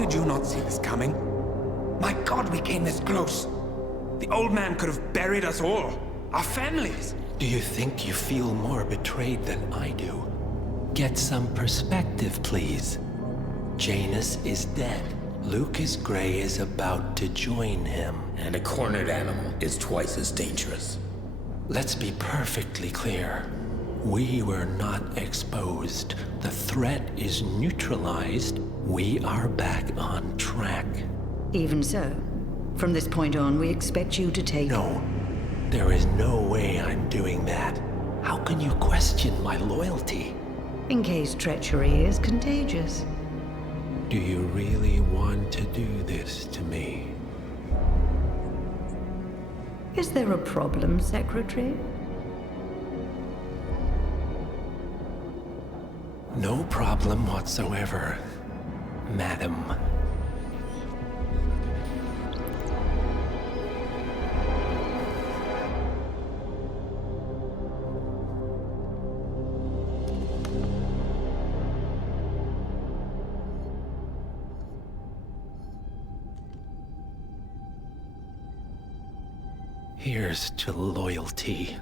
did you not see this coming? My God, we came this close. The old man could have buried us all. Our families. Do you think you feel more betrayed than I do? Get some perspective, please. Janus is dead. Lucas Gray is about to join him. And a cornered animal is twice as dangerous. Let's be perfectly clear. We were not exposed. The threat is neutralized. We are back on track. Even so, from this point on, we expect you to take... No, there is no way I'm doing that. How can you question my loyalty? In case treachery is contagious. Do you really want to do this to me? Is there a problem, Secretary? No problem whatsoever, Madam. Here's to loyalty.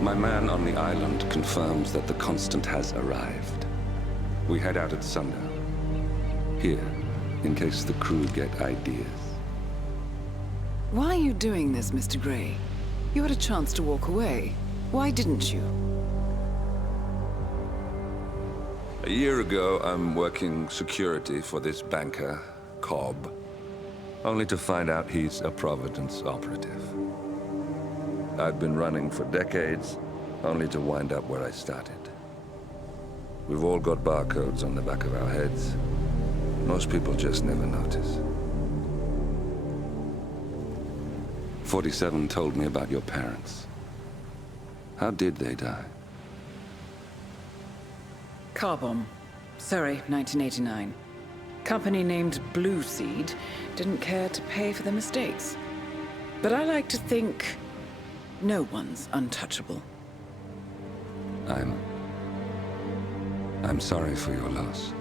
My man on the island confirms that the Constant has arrived. We head out at sundown. Here, in case the crew get ideas. Why are you doing this, Mr. Gray? You had a chance to walk away. Why didn't you? A year ago, I'm working security for this banker, Cobb, only to find out he's a Providence operative. I'd been running for decades, only to wind up where I started. We've all got barcodes on the back of our heads. Most people just never notice. 47 told me about your parents. How did they die? Car bomb. Surrey, 1989. Company named Blue Seed didn't care to pay for their mistakes. But I like to think no one's untouchable. I'm sorry for your loss.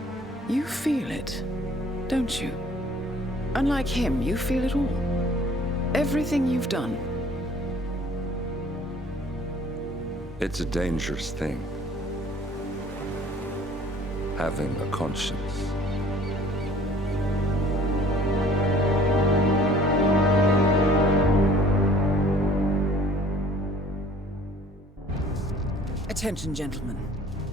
You feel it, don't you? Unlike him, you feel it all. Everything you've done. It's a dangerous thing. Having a conscience. Attention, gentlemen.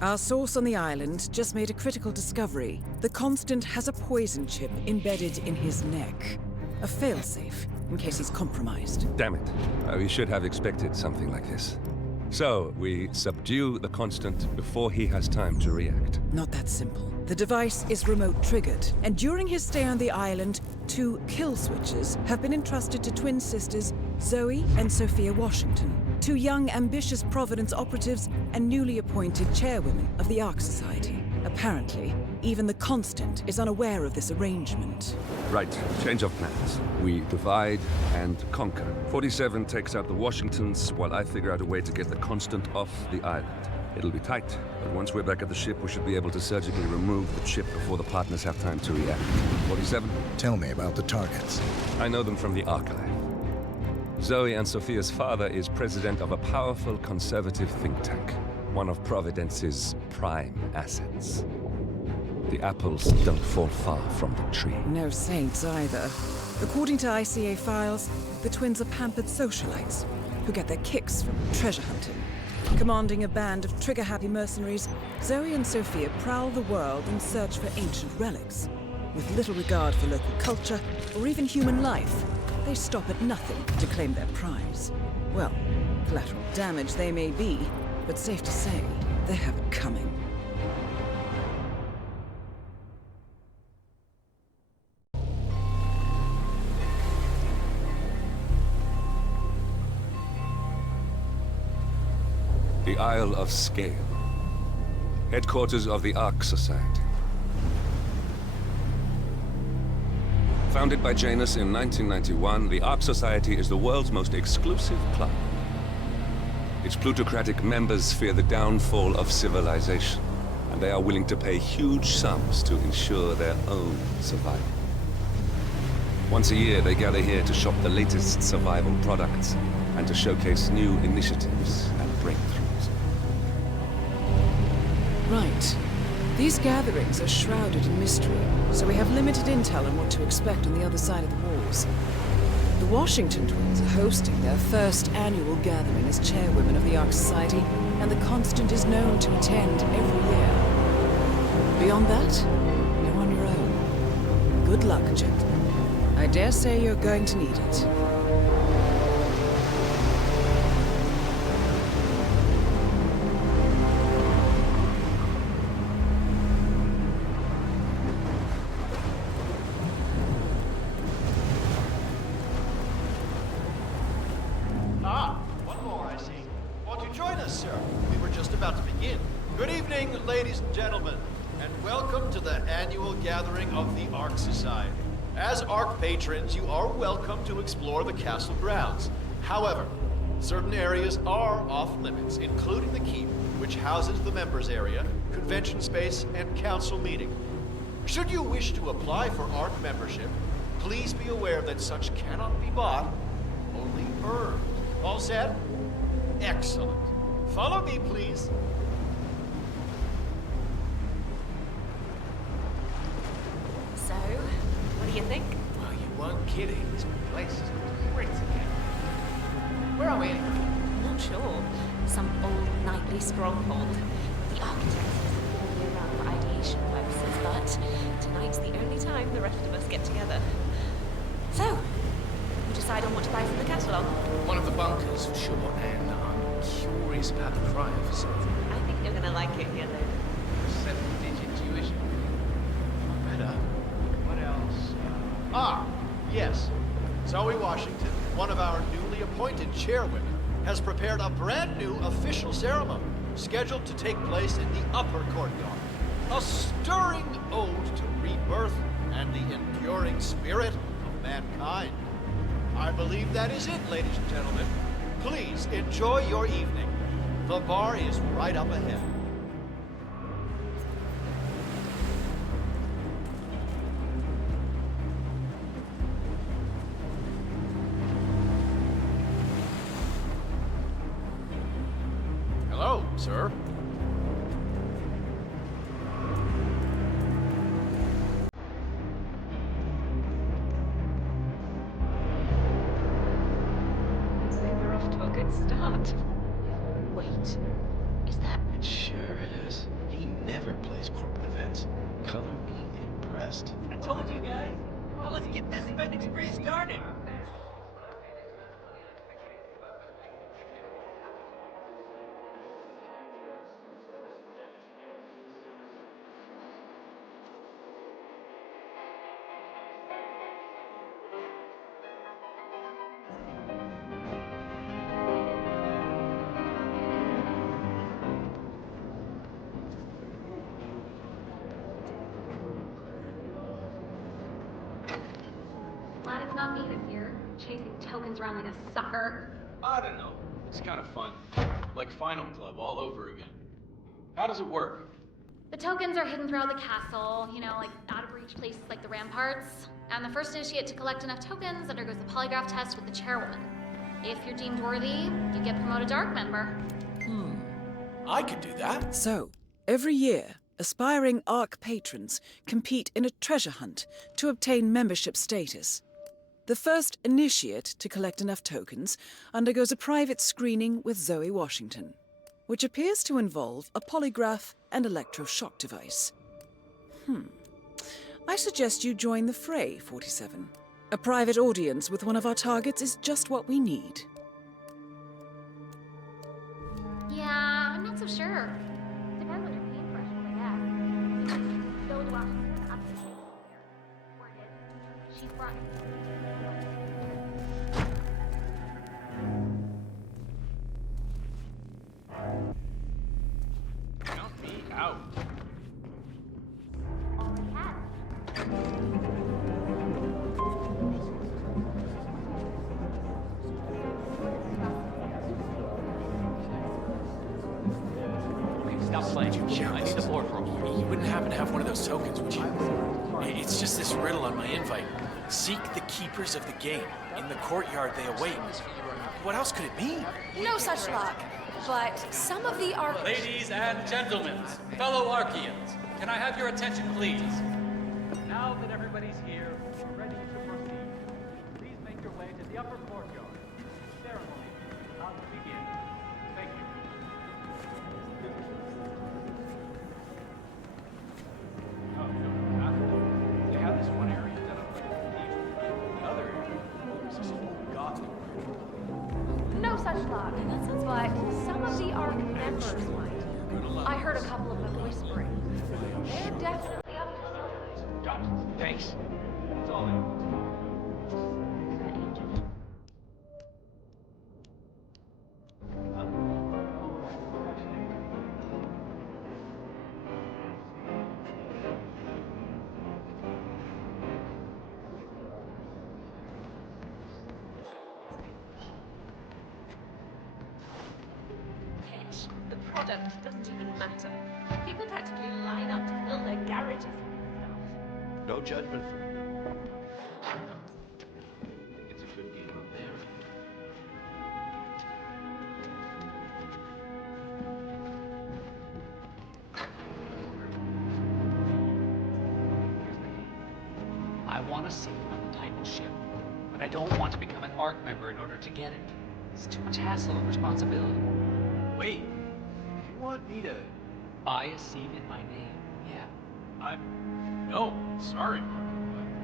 Our source on the island just made a critical discovery. The Constant has a poison chip embedded in his neck. A failsafe, in case he's compromised. Damn it. We should have expected something like this. So, we subdue the Constant before he has time to react. Not that simple. The device is remote-triggered, and during his stay on the island, 2 kill switches have been entrusted to twin sisters Zoe and Sophia Washington, 2 young, ambitious Providence operatives and newly appointed chairwomen of the Ark Society. Apparently, even the Constant is unaware of this arrangement. Right, change of plans. We divide and conquer. 47 takes out the Washingtons, while I figure out a way to get the Constant off the island. It'll be tight, but once we're back at the ship, we should be able to surgically remove the chip before the partners have time to react. 47? Tell me about the targets. I know them from the archive. Zoe and Sophia's father is president of a powerful conservative think tank, one of Providence's prime assets. The apples don't fall far from the tree. No saints either. According to ICA files, the twins are pampered socialites who get their kicks from treasure hunting. Commanding a band of trigger-happy mercenaries, Zoe and Sophia prowl the world in search for ancient relics. With little regard for local culture or even human life, they stop at nothing to claim their prize. Well, collateral damage they may be, but safe to say, they have it coming. The Isle of Sgàil, headquarters of the Ark Society. Founded by Janus in 1991, the Ark Society is the world's most exclusive club. Its plutocratic members fear the downfall of civilization, and they are willing to pay huge sums to ensure their own survival. Once a year, they gather here to shop the latest survival products and to showcase new initiatives and breakthroughs. Right. These gatherings are shrouded in mystery, so we have limited intel on what to expect on the other side of the walls. The Washington twins are hosting their first annual gathering as chairwomen of the Ark Society, and the Constant is known to attend every year. Beyond that, you're on your own. Good luck, gentlemen. I dare say you're going to need it. One more, I see. Won't you join us, sir? We were just about to begin. Good evening, ladies and gentlemen, and welcome to the annual gathering of the Ark Society. As Ark patrons, you are welcome to explore the castle grounds. However, certain areas are off limits, including the keep, which houses the members area, convention space, and council meeting. Should you wish to apply for Ark membership, please be aware that such cannot be bought, only earned. All set? Excellent. Follow me, please. So, what do you think? Well, you weren't kidding. This place is great again. Where are we anyway? Not sure. Some old knightly stronghold. The architects use it all year round for ideation purposes, but tonight's the only time the rest of us get together. So, you decide on what to buy from the catalogue? One of the bunkers, for sure, and I'm curious about the cryo facility. I think you're gonna like it here, though. 7-digit tuition. Better. What else? Yes. Zoe Washington, one of our newly appointed chairwomen, has prepared a brand new official ceremony, scheduled to take place in the upper courtyard. A stirring ode to rebirth and the enduring spirit of mankind. I believe that is it, ladies and gentlemen. Please enjoy your evening. The bar is right up ahead. Hello, sir. We're off to a good start. Wait, is that... It sure is. He never plays corporate events. Color me impressed. I told you guys. Well, let's get this spending spree started. Glad it's not me this year, chasing tokens around like a sucker. I don't know. It's kind of fun. Like Final Club all over again. How does it work? The tokens are hidden throughout the castle, you know, like out-of-reach places like the ramparts. And the first initiate to collect enough tokens undergoes the polygraph test with the chairwoman. If you're deemed worthy, you get promoted to Ark member. I could do that. So, every year, aspiring Ark patrons compete in a treasure hunt to obtain membership status. The first initiate to collect enough tokens undergoes a private screening with Zoe Washington, which appears to involve a polygraph and electroshock device. I suggest you join the fray, 47. A private audience with one of our targets is just what we need. Yeah, I'm not so sure. Depends on your paint threshold, I guess. Go to Washington, up to here. We're good. She's brought... Count me out. Already had. Stop playing. I need the board roll. You wouldn't happen to have one of those tokens, would you? It's just this riddle on my invite. Seek the keepers of the gate. In the courtyard they await. What else could it mean? No such luck. But some of the Ark... Ladies and gentlemen, fellow Arkians, can I have your attention, please? Now that everybody's here, we're ready to proceed. Please make your way to the upper courtyard. The ceremony is about to begin. Thank you. They have this one area done up like a cathedral. The other area is this old Gothic. No such luck. But some of the Ark members might. I heard a couple of them whispering. They're definitely up to something. Got it. Thanks. That's all I know. The product doesn't even matter. People practically line up to fill their garages with stuff. No judgment from me. I think it's a good deal up there. I want a seat on the Titan ship, but I don't want to become an Ark member in order to get it. It's too much hassle and responsibility. Wait, you want me to... Buy a seat in my name, yeah. No, sorry,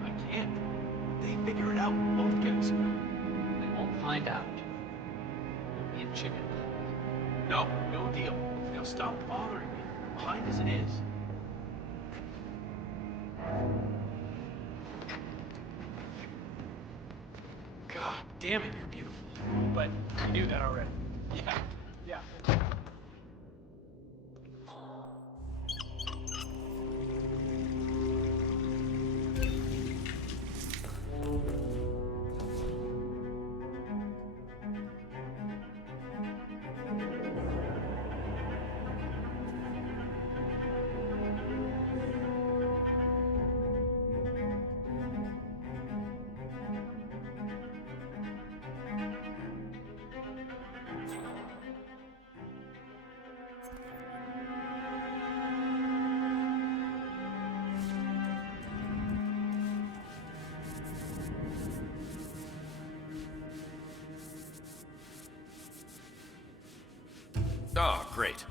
but I can't. They figure it out, we'll both get screwed. They won't find out. You'll be a chicken. No, no deal. Now stop bothering me. Behind as it is. God damn it, you're beautiful. But I knew that already. Yeah. Yeah. Oh, great.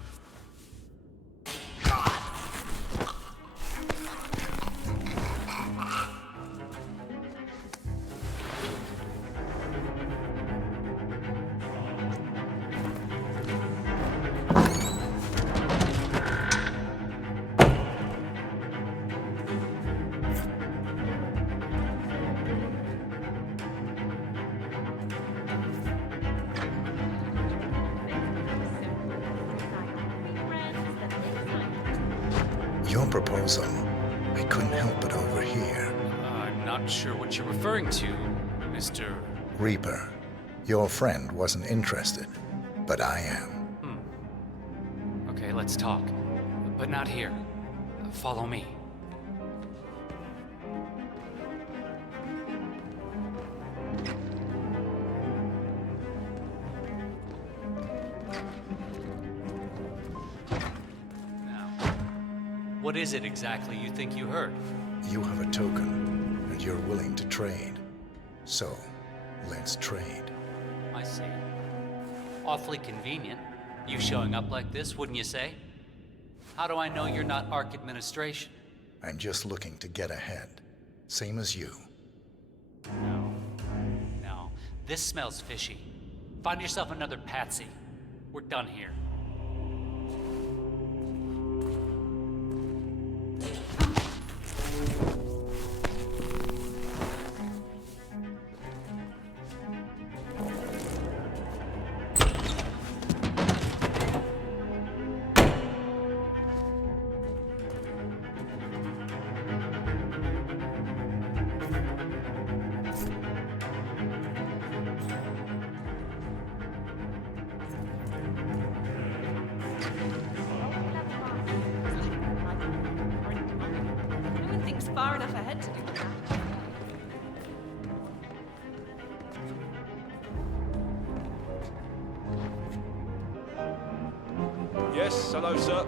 Your proposal, I couldn't help but overhear. I'm not sure what you're referring to, Mr. Reaper, your friend wasn't interested, but I am. Okay, let's talk. But not here. Follow me. What is it exactly you think you heard? You have a token, and you're willing to trade. So, let's trade. I see. Awfully convenient. You showing up like this, wouldn't you say? How do I know you're not Ark administration? I'm just looking to get ahead. Same as you. No. This smells fishy. Find yourself another patsy. We're done here. far enough ahead to do that. Yes, hello, sir.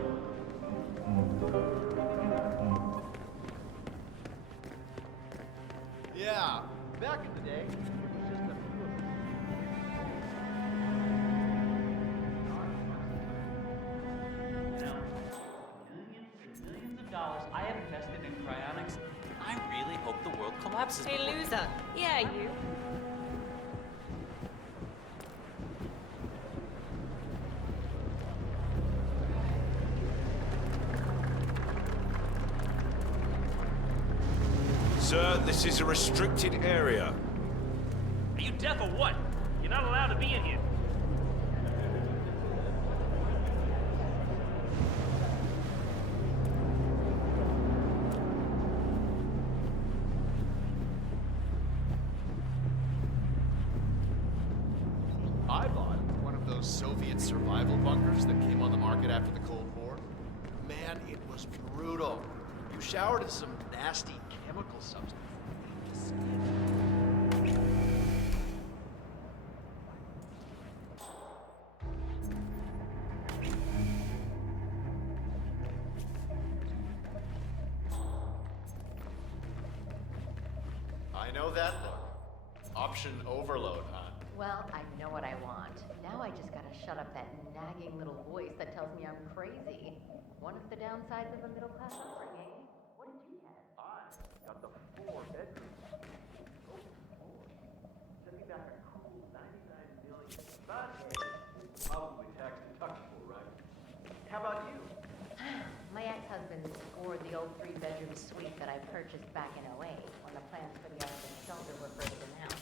Yeah, back in the day, it was just a few of Millions of dollars I have invested in cryonics. I really hope the world collapses. Hey, before- loser. Yeah, you. Sir, this is a restricted area. Are you deaf or what? You're not allowed to be in here. I bought one of those Soviet survival bunkers that came on the market after the Cold War. Man, it was brutal. You showered in some nasty chemical substance. I know that look. Option overload, huh? Well, I know what I want. Now I just gotta shut up that nagging little voice that tells me I'm crazy. One of the downsides of a middle class upbringing. What did you have? I got the 4 bedrooms. Open floor. Send me back a cool $99 million. But hey, probably tax deductible, right? How about you? My ex-husband scored the old 3-bedroom suite that I purchased back in '08 when the plans for the Isle of Sgàil were first announced.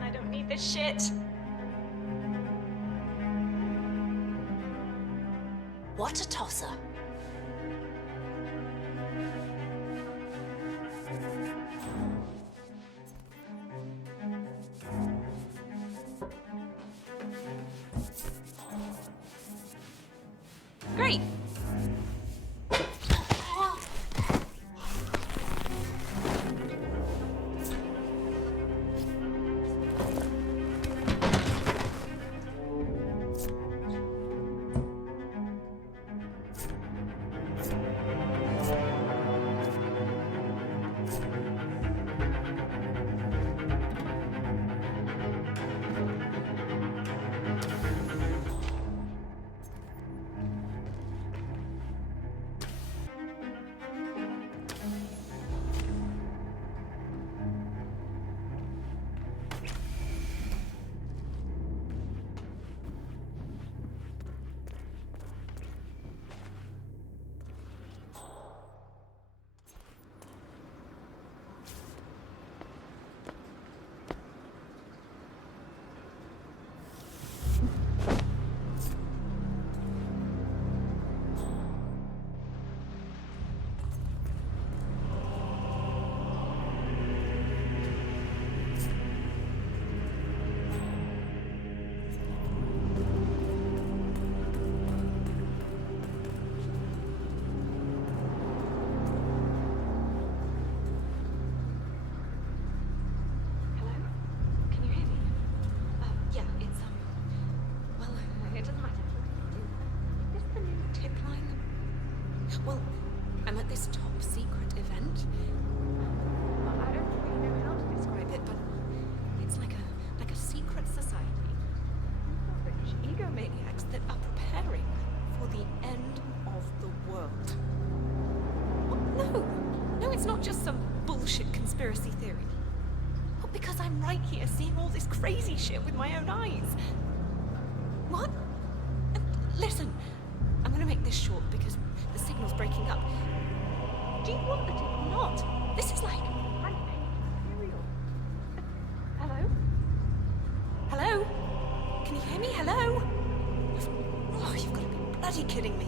I don't need this shit. What a tosser. Great. Well, I'm at this top secret event. I don't really know how to describe it, but it's like a secret society. Rich egomaniacs that are preparing for the end of the world. No, it's not just some bullshit conspiracy theory. Not because I'm right here seeing all this crazy shit with my own eyes. What? Listen, I'm gonna make this short because the signal's breaking up. Do you want the tip or not? This is like... Hello? Hello? Can you hear me? Hello? Oh, you've got to be bloody kidding me.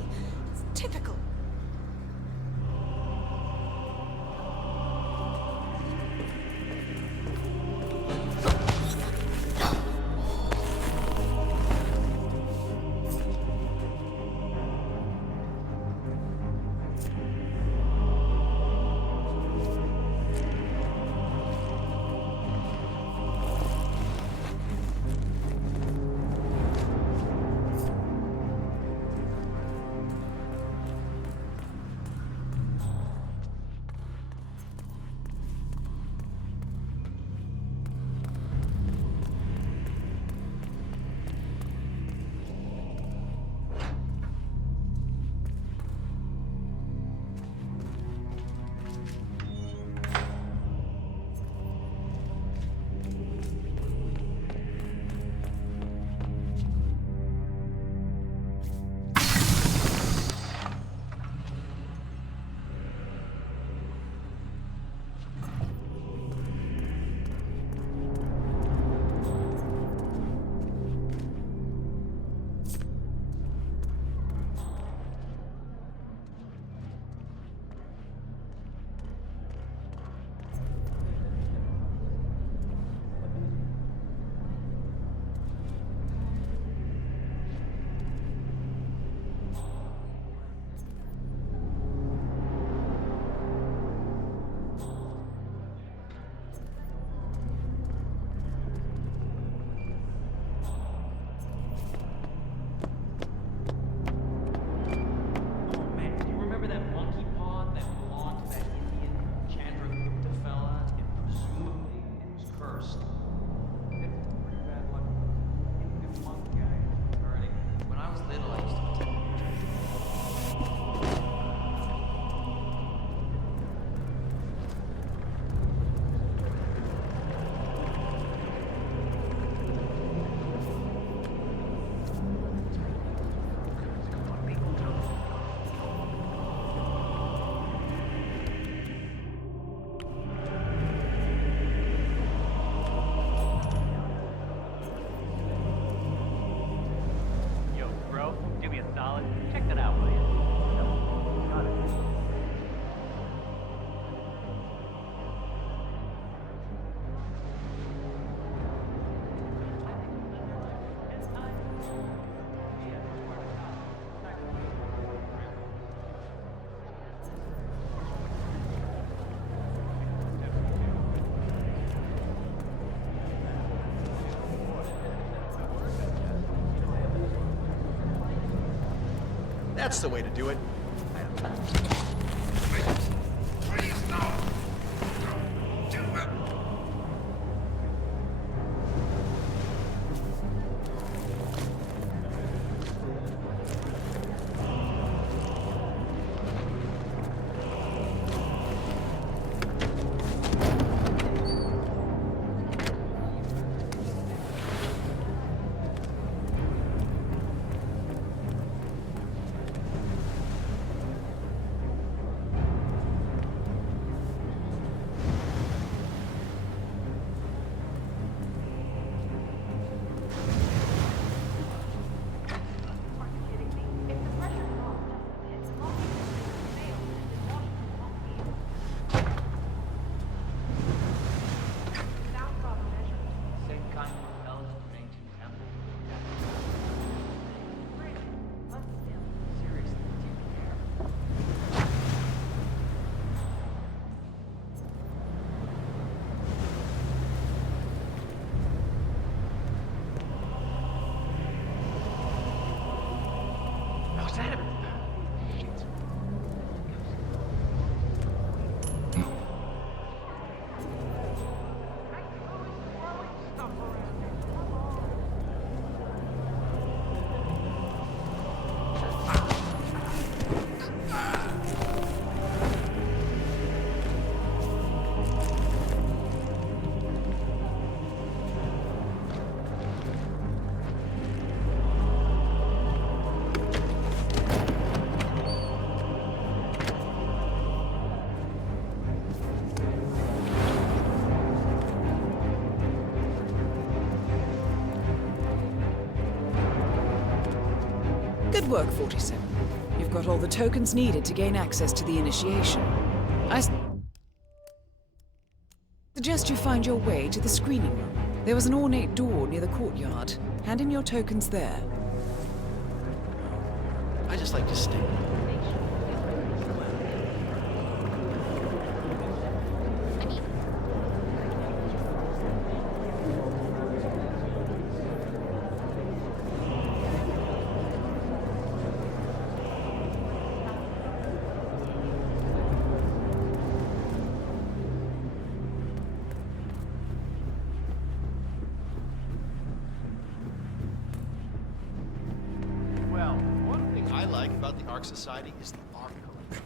It's typical. That's the way to do it. work, 47. You've got all the tokens needed to gain access to the initiation. I suggest you find your way to the screening room. There was an ornate door near the courtyard. Hand in your tokens there. I just like to stay. Well, one thing I like about the Ark Society is the art collection.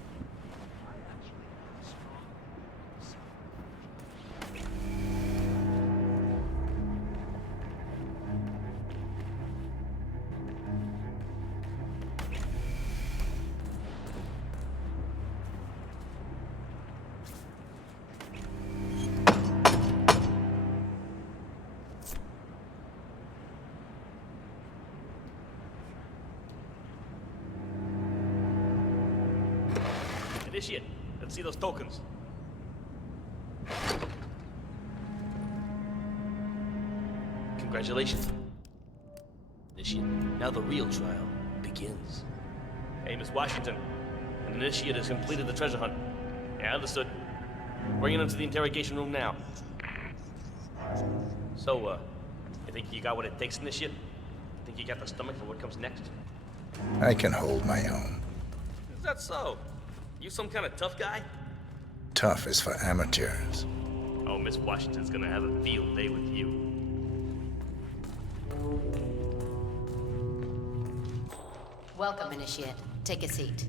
Initiate. Let's see those tokens. Congratulations. Initiate. Now the real trial begins. Hey, Miss Washington. An initiate has completed the treasure hunt. Yeah, understood. Bringing him to the interrogation room now. So, you think you got what it takes, initiate? Think you got the stomach for what comes next? I can hold my own. Is that so? You some kind of tough guy? Tough is for amateurs. Oh, Miss Washington's gonna have a field day with you. Welcome, Initiate. Take a seat.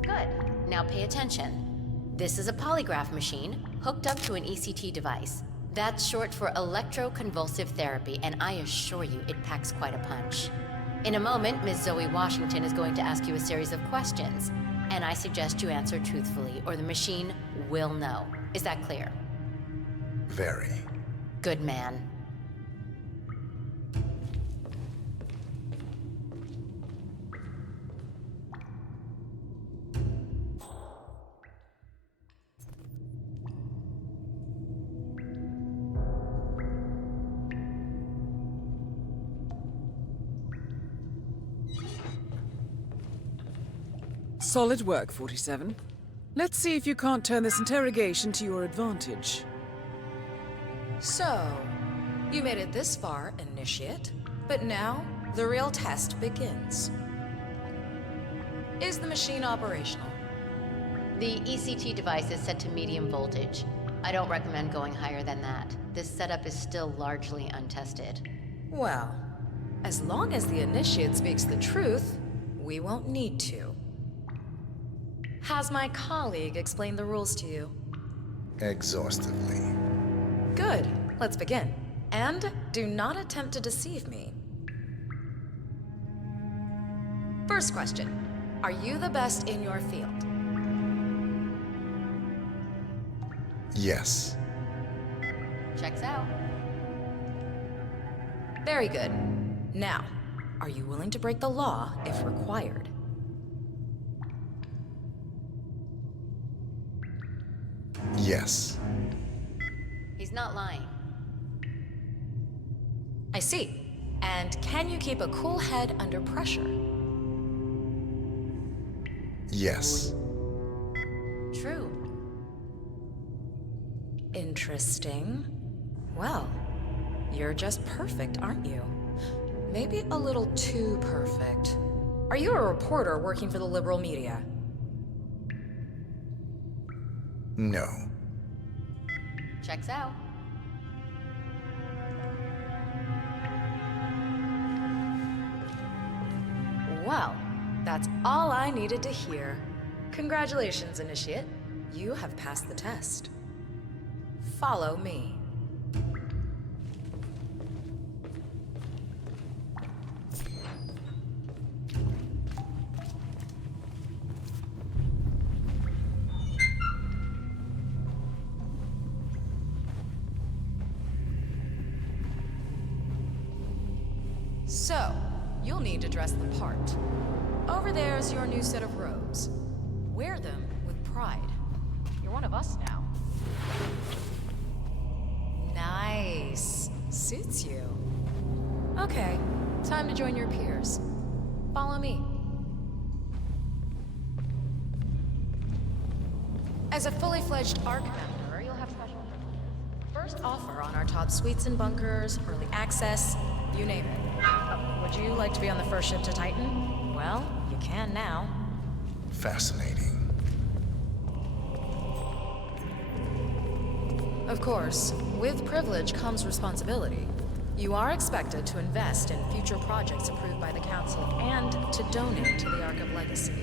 Good. Now pay attention. This is a polygraph machine hooked up to an ECT device. That's short for electroconvulsive therapy, and I assure you it packs quite a punch. In a moment, Ms. Zoe Washington is going to ask you a series of questions, and I suggest you answer truthfully, or the machine will know. Is that clear? Very. Good man. Solid work, 47. Let's see if you can't turn this interrogation to your advantage. So, you made it this far, Initiate, but now the real test begins. Is the machine operational? The ECT device is set to medium voltage. I don't recommend going higher than that. This setup is still largely untested. Well, as long as the Initiate speaks the truth, we won't need to. Has my colleague explained the rules to you? Exhaustively. Good. Let's begin. And do not attempt to deceive me. First question. Are you the best in your field? Yes. Checks out. Very good. Now, are you willing to break the law if required? Yes. He's not lying. I see. And can you keep a cool head under pressure? Yes. True. Interesting. Well, you're just perfect, aren't you? Maybe a little too perfect. Are you a reporter working for the liberal media? No. Checks out. Well, that's all I needed to hear. Congratulations, Initiate. You have passed the test. Follow me. So, you'll need to dress the part. Over there's your new set of robes. Wear them with pride. You're one of us now. Nice. Suits you. Okay, time to join your peers. Follow me. As a fully fledged Ark member, you'll have special privileges. First offer on our top suites and bunkers, early access, you name it. Would you like to be on the first ship to Titan? Well, you can now. Fascinating. Of course, with privilege comes responsibility. You are expected to invest in future projects approved by the Council and to donate to the Ark of Legacy.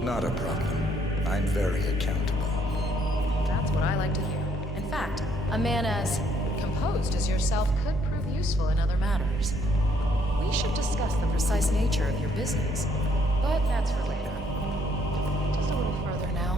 Not a problem. I'm very accountable. That's what I like to hear. In fact, a man as composed as yourself could prove useful in other matters. We should discuss the precise nature of your business, but that's for later. Just a little further now.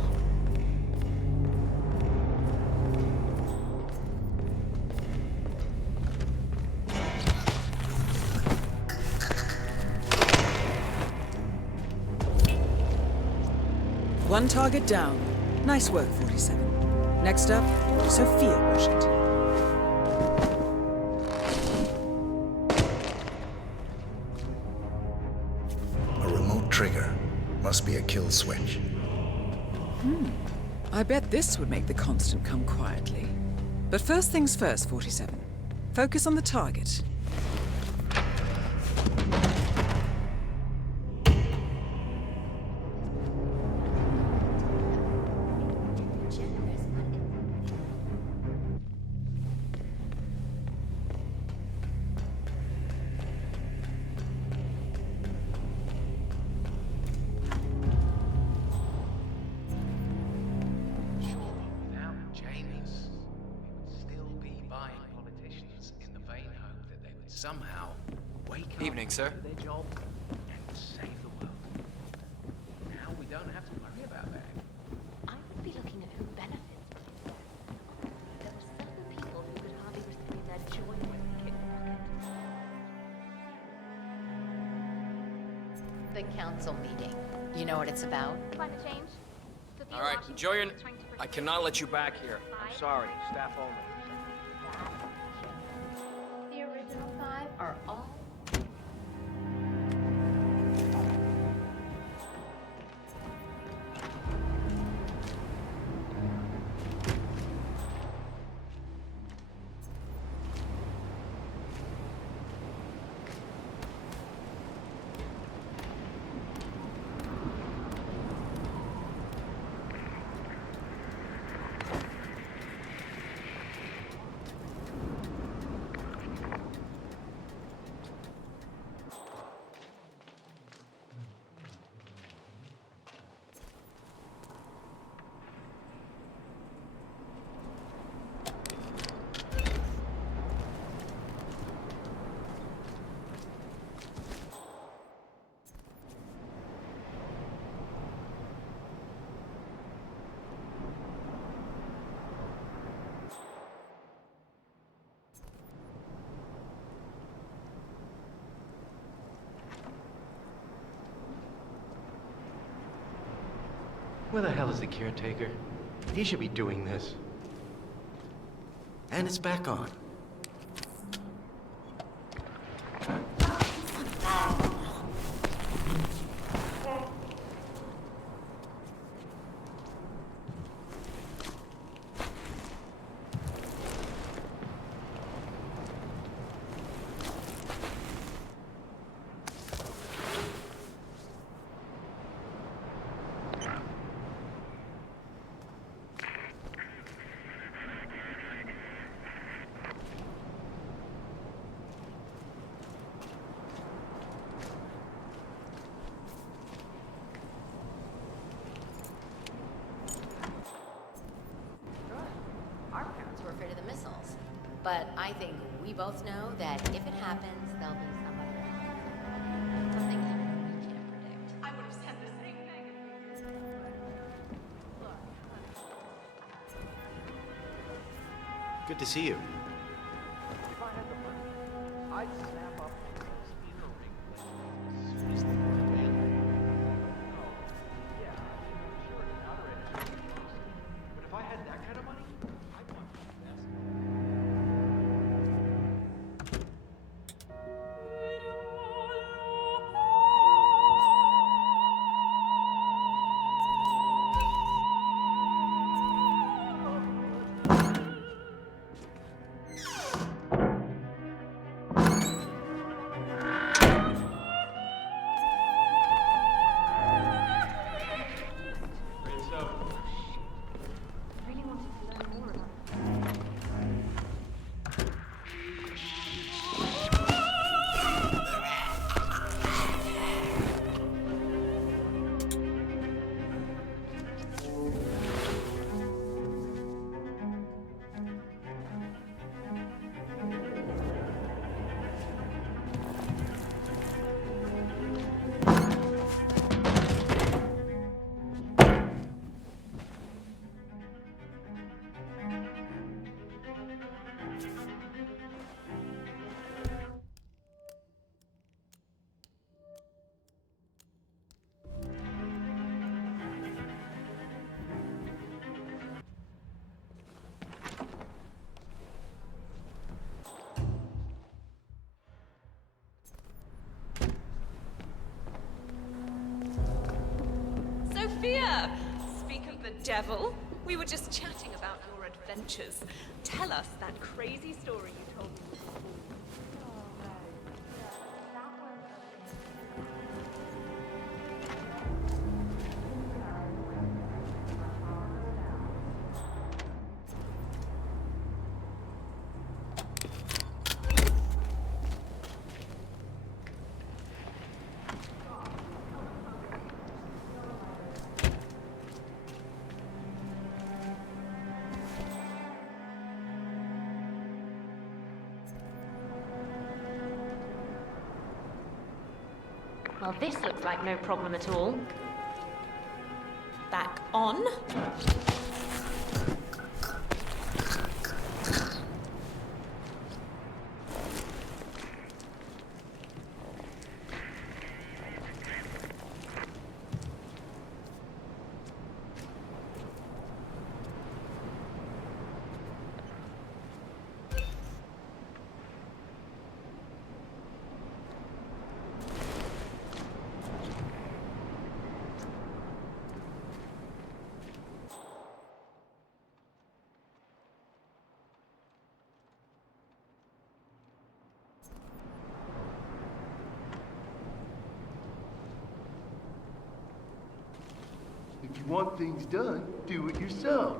One target down. Nice work, 47. Next up, Sophia Washington. A remote trigger. Must be a kill switch. I bet this would make the Constant come quietly. But first things first, 47. Focus on the target. Somehow, wake up Evening, sir. to their job and save the world. Now we don't have to worry about that. I would be looking at who benefits from it. There were certain people who could hardly restrain their joy when they kicked the bucket. The council meeting. You know what it's about? Climate change. Sophia All right, Washington enjoy your... is trying to I cannot let you back here. I'm sorry, staff only. The original 5 are all... Where the hell is the caretaker? He should be doing this. And it's back on. But I think we both know that if it happens, there'll be some other something that we can't predict. I would have said the same thing. Good to see you. If I had the money, I'd snap up Sophia! Speak of the devil. We were just chatting about your adventures. Tell us that crazy story you told me. Well, this looks like no problem at all. Back on. If you want things done, do it yourself.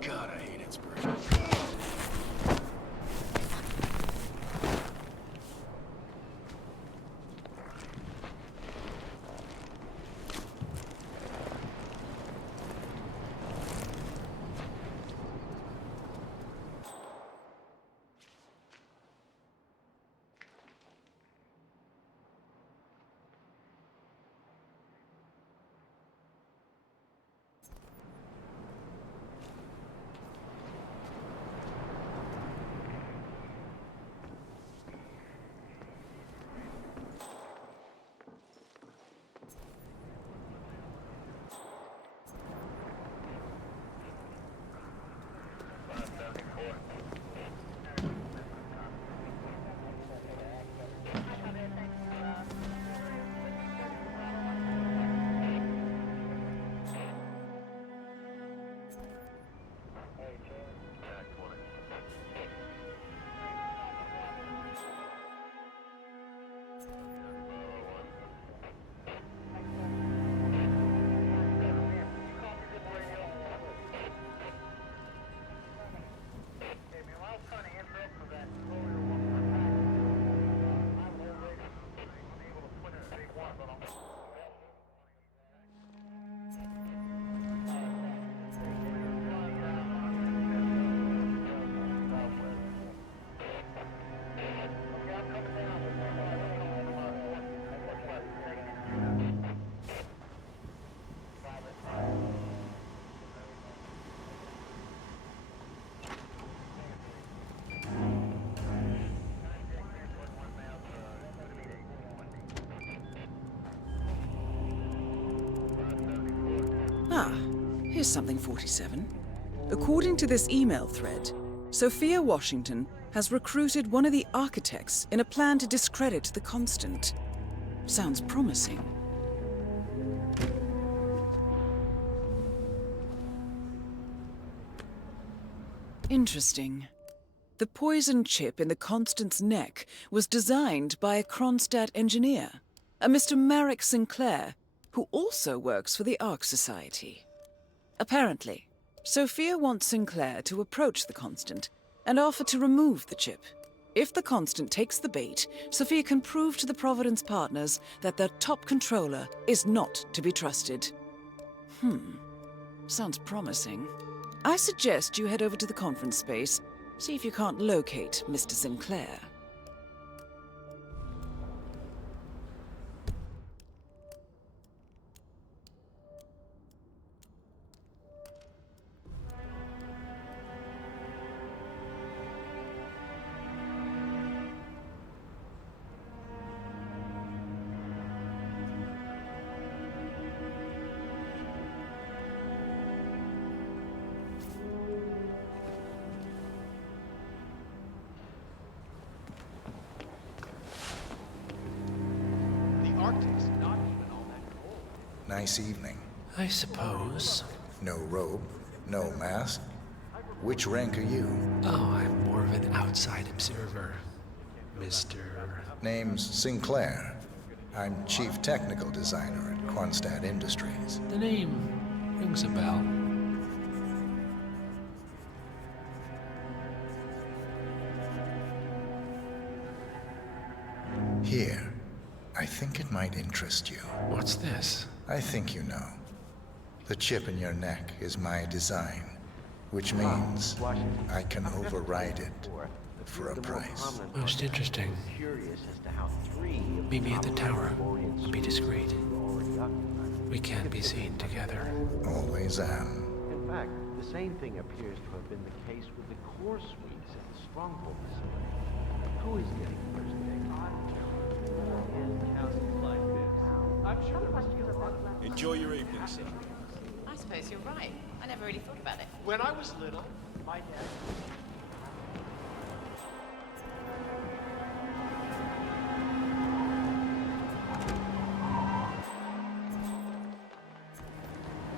God, I hate inspiration. Here's something, 47. According to this email thread, Sophia Washington has recruited one of the architects in a plan to discredit the Constant. Sounds promising. Interesting. The poison chip in the Constant's neck was designed by a Kronstadt engineer, a Mr. Marek Sinclair, who also works for the Ark Society. Apparently, Sophia wants Sinclair to approach the Constant and offer to remove the chip. If the Constant takes the bait, Sophia can prove to the Providence partners that their top controller is not to be trusted. Sounds promising. I suggest you head over to the conference space, see if you can't locate Mr. Sinclair. Nice evening. I suppose. No robe, no mask. Which rank are you? Oh, I'm more of an outside observer, Mr. Name's Sinclair. I'm Chief Technical Designer at Quonset Industries. The name rings a bell. Here. I think it might interest you. What's this? I think you know. The chip in your neck is my design, which means I can override it for a price. Most interesting. Meet me at the tower. Be discreet. We can't be seen together. Always am. In fact, the same thing appears to have been the case with the core suites at the Stronghold facility. Who is getting first pick? I'm sure there must be a lot of Enjoy your evening, sir. I suppose you're right. I never really thought about it. When I was little, my dad...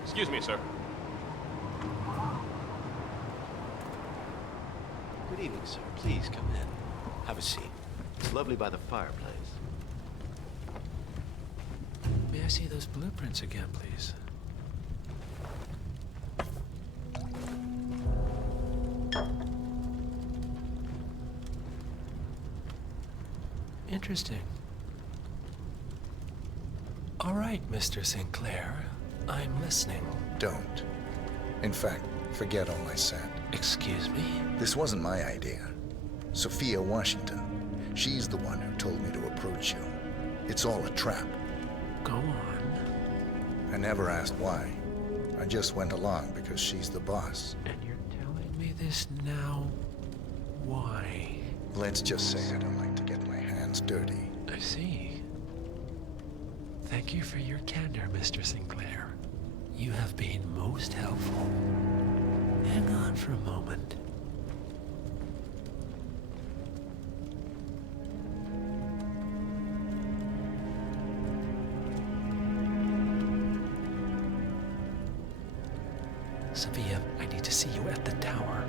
Excuse me, sir. Good evening, sir. Please come in. Have a seat. It's lovely by the fireplace. May I see those blueprints again, please? Interesting. All right, Mr. Sinclair. I'm listening. Don't. In fact, forget all I said. Excuse me? This wasn't my idea. Sophia Washington. She's the one who told me to approach you. It's all a trap. Go on. I never asked why. I just went along because she's the boss. And you're telling me this now? Why? Let's just say I don't like to get my hands dirty. I see. Thank you for your candor, Mr. Sinclair. You have been most helpful. Hang on for a moment. Sophia, I need to see you at the tower.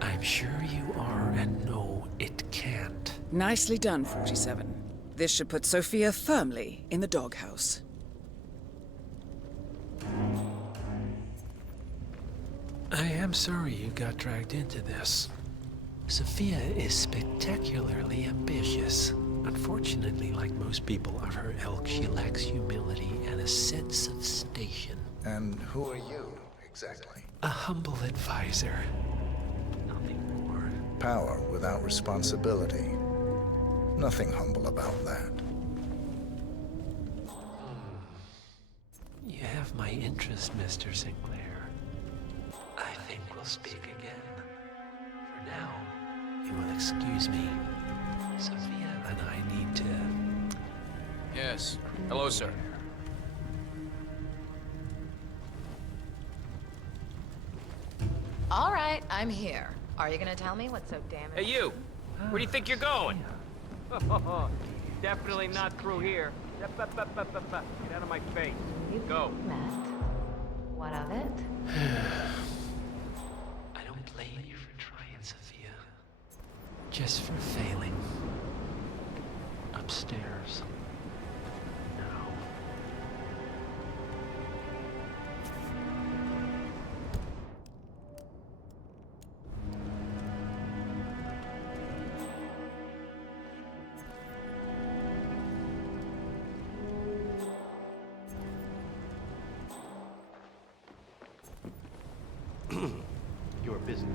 I'm sure you are, and no, it can't. Nicely done, 47. This should put Sophia firmly in the doghouse. I am sorry you got dragged into this. Sophia is spectacularly ambitious. Unfortunately, like most people of her ilk, she lacks humility and a sense of station. And who are you, exactly? A humble advisor. Nothing more. Power without responsibility. Nothing humble about that. You have my interest, Mr. Sinclair. I think we'll speak again. For now, you will excuse me. Sophia and I need to... Yes. Hello, sir. All right, I'm here. Are you gonna tell me what's so damaging? Hey, you! Where do you think you're going? Definitely not through here. Get out of my face. Go. What of it? I don't blame you for trying, Sophia. Just for failing. Upstairs. Now. Your business.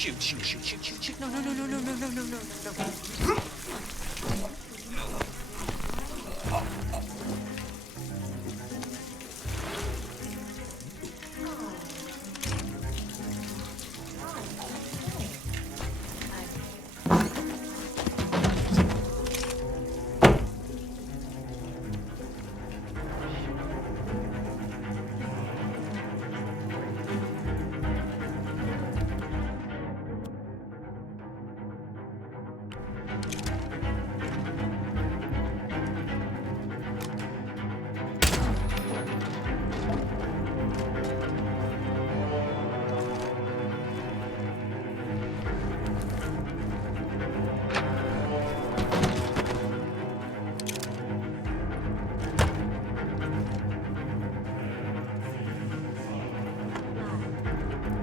Shoot. No.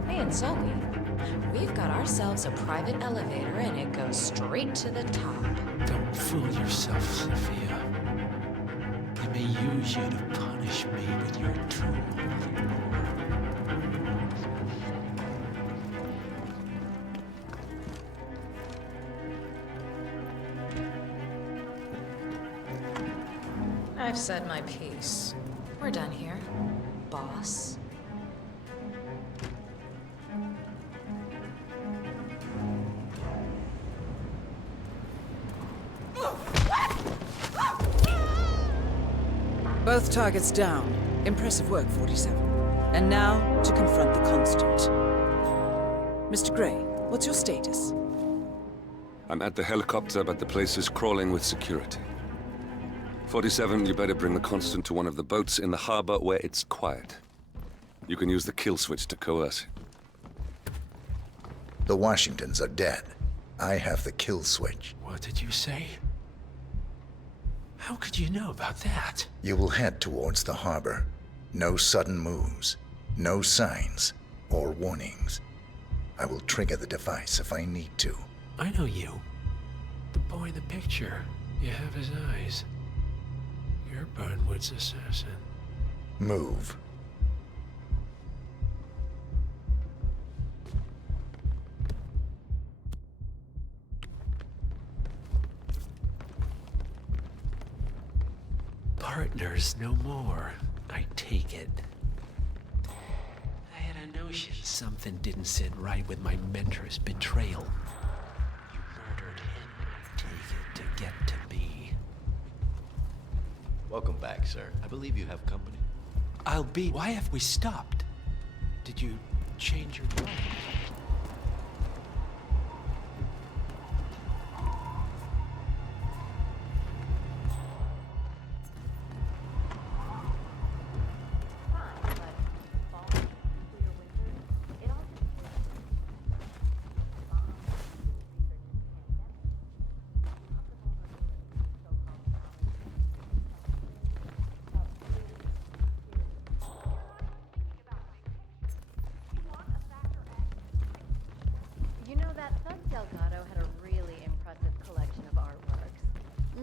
Hey, and Zoe, we've got ourselves a private elevator and it goes straight to the top. Don't fool yourself, Sophia. They may use you to punish me with your true holy war. I've said my piece. We're done here, boss. Both targets down. Impressive work, 47. And now, to confront the Constant. Mr. Gray, what's your status? I'm at the helicopter, but the place is crawling with security. 47, you better bring the Constant to one of the boats in the harbor where it's quiet. You can use the kill switch to coerce him. The Washingtons are dead. I have the kill switch. What did you say? How could you know about that? You will head towards the harbor. No sudden moves, no signs or warnings. I will trigger the device if I need to. I know you. The boy in the picture. You have his eyes. You're Burnwood's assassin. Move. Partners no more, I take it. I had a notion something didn't sit right with my mentor's betrayal. You murdered him, I take it, to get to me. Welcome back, sir. I believe you have company. Why have we stopped? Did you change your mind?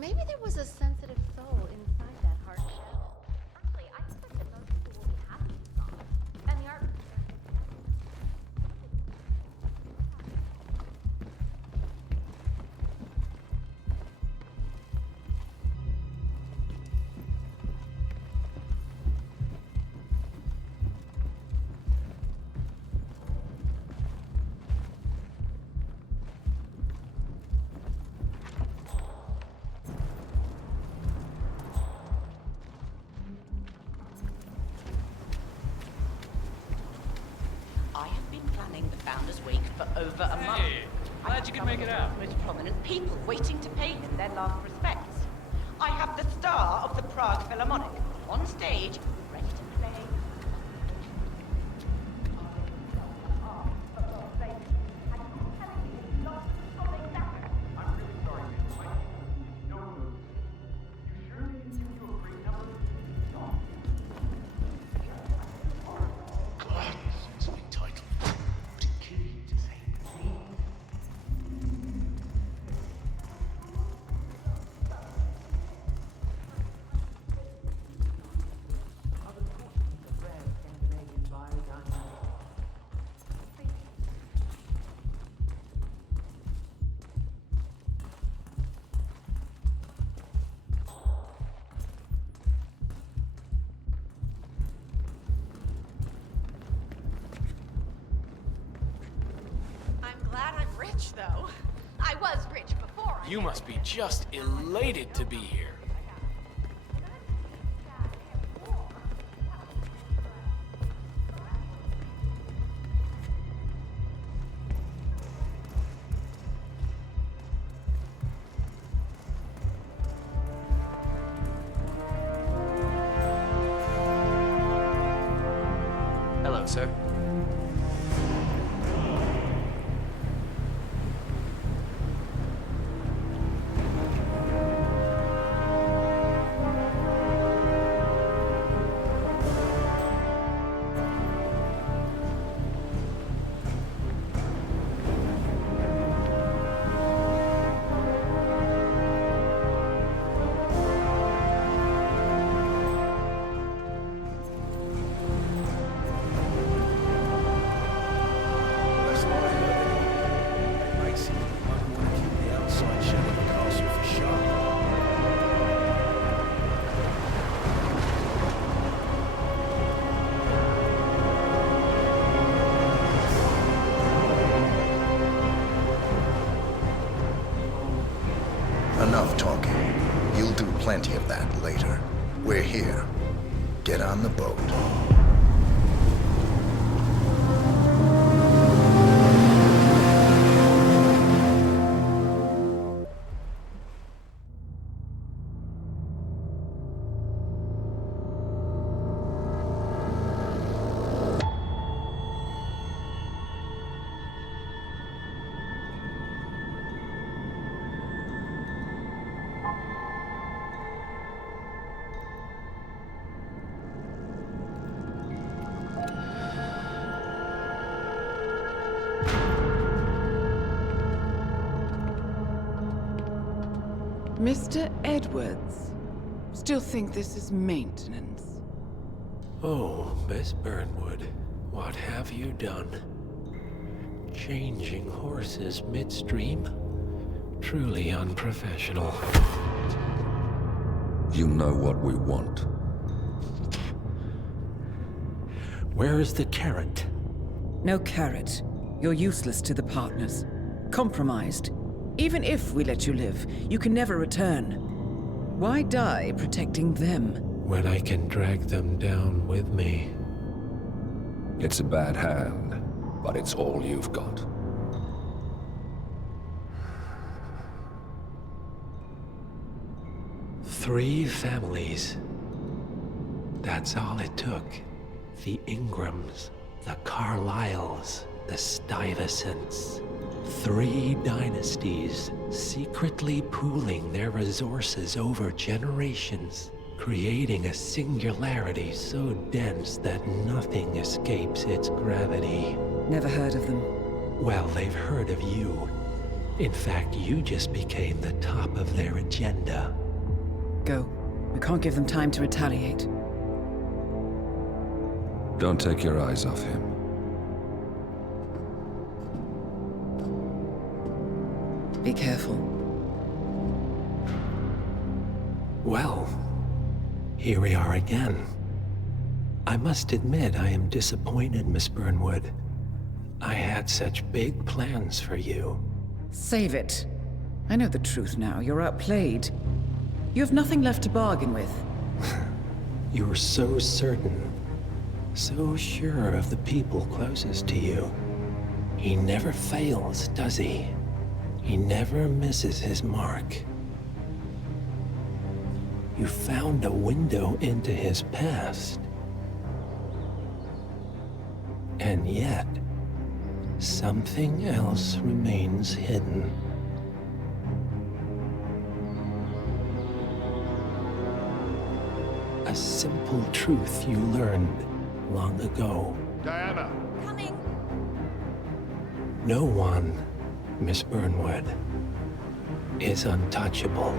Maybe there was a sensitive soul inside that hard shell. Actually, I suspect that most people will be happy to stop. And the art... For over a month. Glad you could make it out. Most prominent people waiting to pay him their last respects. I have the star of the Prague Philharmonic on stage, ready to play. rich, though. I was rich before. You must be just elated to be here. Hello, sir. Enough talking. You'll do plenty of that later. We're here. Get on the boat. Mr. Edwards, still think this is maintenance? Oh, Miss Burnwood, what have you done? Changing horses midstream? Truly unprofessional. You know what we want. Where is the carrot? No carrot. You're useless to the partners. Compromised. Even if we let you live, you can never return. Why die protecting them? When I can drag them down with me. It's a bad hand, but it's all you've got. Three families. That's all it took. The Ingrams, the Carlyles, the Stuyvesants. 3 dynasties secretly pooling their resources over generations, creating a singularity so dense that nothing escapes its gravity. Never heard of them. Well, they've heard of you. In fact, you just became the top of their agenda. Go. We can't give them time to retaliate. Don't take your eyes off him. Be careful. Well, here we are again. I must admit I am disappointed, Miss Burnwood. I had such big plans for you. Save it. I know the truth now. You're outplayed. You have nothing left to bargain with. You were so certain, so sure of the people closest to you. He never fails, does he? He never misses his mark. You found a window into his past. And yet, something else remains hidden. A simple truth you learned long ago. Diana! Coming! No one, Miss Burnwood, is untouchable.